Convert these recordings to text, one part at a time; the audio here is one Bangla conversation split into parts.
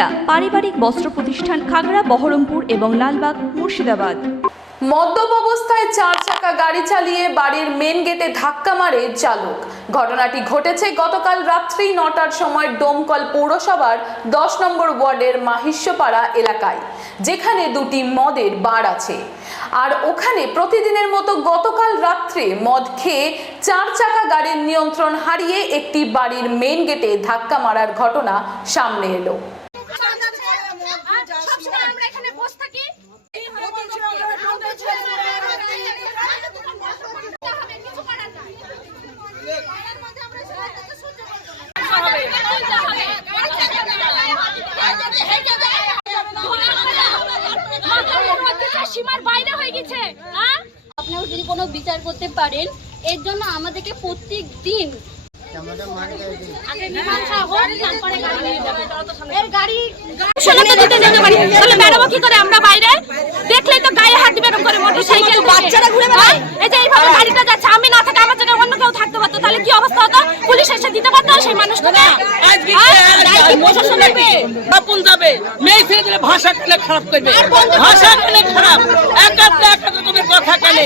বিক্রেতা, পারিবারিক বস্ত্র প্রতিষ্ঠান, খাগড়া, বহরমপুর এবং লালবাগ, মুর্শিদাবাদ। মদ্যপ অবস্থায় 4 চাকা গাড়ি চালিয়ে বাড়ির মেন গেটে ধাক্কা মারে চালক। ঘটনাটি ঘটেছে গতকাল রাত্রি 9টার সময় ডোমকল পৌরসভার 10 নম্বর ওয়ার্ডের মাহিষ্যপাড়া এলাকায়, যেখানে দুটি মদের বার আছে। আর ওখানে প্রতিদিনের মতো গতকাল রাত্রে মদ খেয়ে 4 চাকা গাড়ির নিয়ন্ত্রণ হারিয়ে একটি বাড়ির মেন গেটে ধাক্কা মারার ঘটনা সামনে এলো। সীমার বাইরে হয়ে গেছে। আপনারা যদি কোনো বিচার করতে পারেন, এর জন্য আমাদেরকে প্রত্যেক দিন আমরা বাইরে দেখলেই তো গায়ে হাত দিবে করে মোটরসাইকেল, বাচ্চারা ঘুরে বেড়ায়। এই যে এইভাবে গাড়িটা যাচ্ছে, আমি না থাকলে আমার জায়গায় অন্য কেউ থাকতে পারতো, তাহলে কি অবস্থা হতো? পুলিশ এসে দিতে পারতো সেই মানুষটাকে। মেয়ে ছেলেদের ভাষা কেন খারাপ করবে? ভাষা কেন খারাপ? কথা কেন?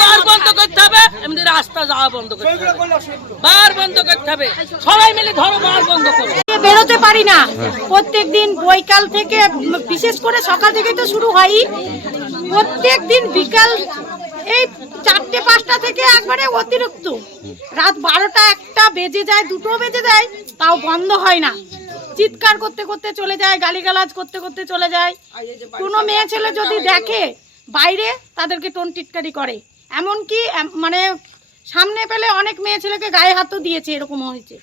বার বন্ধ করতে হবে, এমনি রাস্তা যাওয়া বন্ধ করতে হবে, বার বন্ধ করতে হবে। সবাই মিলে ধরো বার বন্ধ করো। বেরোতে পারি না প্রত্যেক দিন, বৈকাল থেকে, বিশেষ করে সকাল থেকে তো শুরু হয়, প্রত্যেক দিন বিকাল এই 4টে-5টা থেকে একবারে অতিরিক্ত রাত 12টা 1টা বেজে যায়, 2টো বেজে যায়, তাও বন্ধ হয় না। চিৎকার করতে করতে চলে যায়, গালিগালাজ করতে করতে চলে যায়। কোনো মেয়ে ছেলে যদি দেখে বাইরে, তাদেরকে টোন টিটকারি করে। এমনকি মানে সামনে পেলে অনেক মেয়ে ছেলেকে গায়ে হাতও দিয়েছে, এরকম হয়েছে।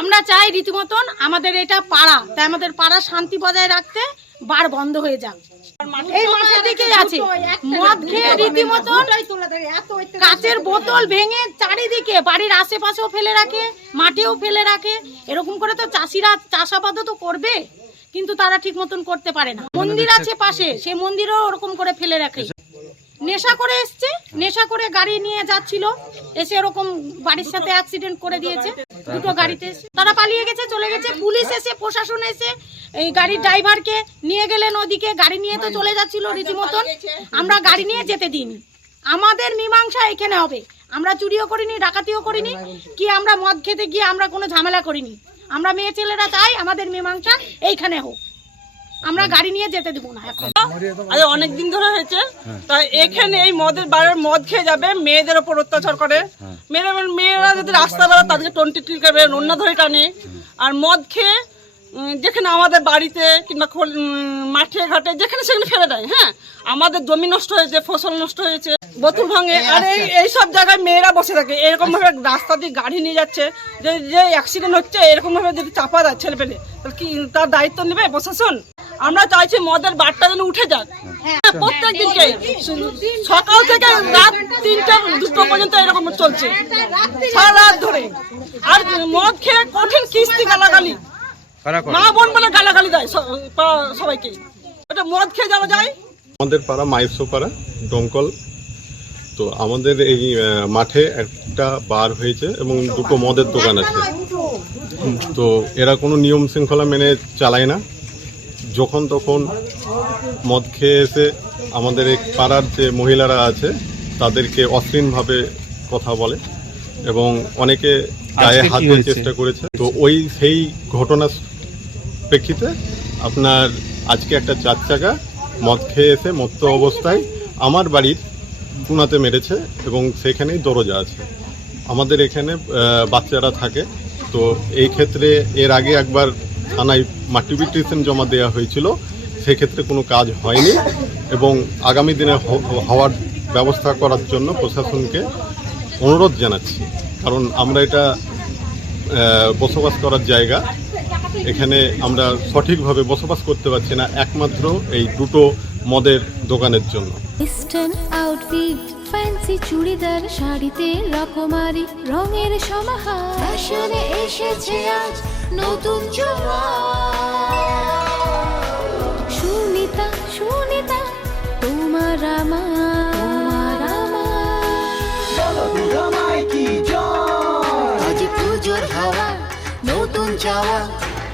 আমরা চাই রীতিমতন আমাদের এটা পাড়া, তাই আমাদের পাড়া শান্তি বজায় রাখতে বার বন্ধ হয়ে যাক। এই মাঠের দিকেই আছে, মদ খেয়ে রীতিমতন কাচের বোতল ভেঙে চারিদিকে বাড়ির আশেপাশেও ফেলে রাখে, মাঠেও ফেলে রাখে। এরকম করে তো চাষিরা চাষাবাদও তো করবে, কিন্তু তারা ঠিক মতন করতে পারে না। মন্দির আছে পাশে, সেই মন্দিরও ওরকম করে ফেলে রাখে। নেশা করে এসছে, নেশা করে গাড়ি নিয়ে যাচ্ছিল, এসে এরকম বাড়ির সাথে অ্যাক্সিডেন্ট করে দিয়েছে। দুটো গাড়িতে তারা পালিয়ে গেছে, চলে গেছে। পুলিশ এসে, প্রশাসন এসে এই গাড়ির ড্রাইভারকে নিয়ে গেলেন ওদিকে। গাড়ি নিয়ে তো চলে যাচ্ছিল রীতিমতন, আমরা গাড়ি নিয়ে যেতে দিইনি। আমাদের মীমাংসা এখানে হবে। আমরা চুরিও করিনি, ডাকাতিও করিনি, কি আমরা মদ খেতে গিয়ে আমরা কোনো ঝামেলা করিনি। আমরা মেয়ে ছেলেরা চাই আমাদের মীমাংসা এইখানে হোক, আমরা গাড়ি নিয়ে যেতে দেবো না। এখন অনেকদিন ধরে হয়েছে, তাই এখানে এই মদের বারের মদ খেয়ে যাবে, মেয়েদের ওপর অত্যাচার করে। মেয়েরা যদি রাস্তা বেড়া, তাদেরকে টোনটিটি করবে, অন্য ধরে টানে। আর মদ খেয়ে যেখানে আমাদের বাড়িতে কিংবা মাঠে ঘাটে যেখানে সেখানে ফেলে দেয়। হ্যাঁ, আমাদের জমি নষ্ট হয়েছে, ফসল নষ্ট হয়েছে, বোতল ভাঙে। আর এই সব জায়গায় মেয়েরা বসে থাকে। এরকম ভাবে রাস্তা দিয়ে গাড়ি নিয়ে যাচ্ছে, যে অ্যাক্সিডেন্ট হচ্ছে, এরকম ভাবে যদি চাপা দেয় ছেলে পেলে, তাহলে কি তার দায়িত্ব নেবে প্রশাসন? আমরা চাইছি মদের বারটা যেন উঠে যাক। প্রত্যেক দিনকে সকাল থেকে রাত 3টা-2টো পর্যন্ত এরকম চলছে, সারা রাত ধরে। আর মদ খেয়ে কঠিন কিস্তি গালাগালি, মা বোন বলে গালাগালি দেয় সবাইকে। এটা মদ খেয়ে যাওয়া যায়। আমাদের পাড়া মাইসোপাড়া ডোমকল, তো আমাদের এই মাঠে একটা বার হয়েছে এবং দুটো মদের দোকান আছে। তো এরা কোনো নিয়ম শৃঙ্খলা মেনে চালায় না। যখন তখন মদ খেয়ে এসে আমাদের এই পাড়ার যে মহিলারা আছে তাদেরকে অশ্লীলভাবে কথা বলে এবং অনেকে গায়ে হাত দিয়ে চেষ্টা করেছে। তো সেই ঘটনার প্রেক্ষিতে আপনার আজকে একটা 4 চাকা মদ খেয়ে এসে মত্ত অবস্থায় আমার বাড়ির কোণাতে মেরেছে এবং সেখানেই দরজা আছে। আমাদের এখানে বাচ্চারা থাকে, তো এই ক্ষেত্রে এর আগে একবার থানায় মাটি পিটিশন জমা দেওয়া হয়েছিল, সেক্ষেত্রে কোনো কাজ হয়নি এবং আগামী দিনে হওয়ার ব্যবস্থা করার জন্য প্রশাসনকে অনুরোধ জানাচ্ছি। কারণ আমরা এটা বসবাস করার জায়গা, এখানে আমরা সঠিকভাবে বসবাস করতে পারছি না একমাত্র এই দুটো মদের দোকানের জন্য। ওয়েস্টার্ন আউটফিট, ফ্যান্সি চুড়িদার, শাড়িতে রকমারি রঙের সমাহার, ফ্যাশনে এসেছে আজ নতুন সুনিতা, সুনিতা তোমার আমার, আজ পুজোর হাওয়া, নতুন চাওয়া।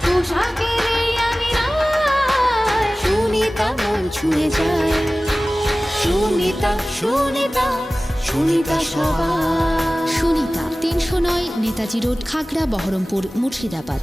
পোশাকের এই আমি রায় সুনিতা মন ছুঁয়ে যায় সুনিতা সুনিতা সুনিতা সবার সুনিতা 309 নেতাজি রোড খাগড়া বহরমপুর মুর্শিদাবাদ।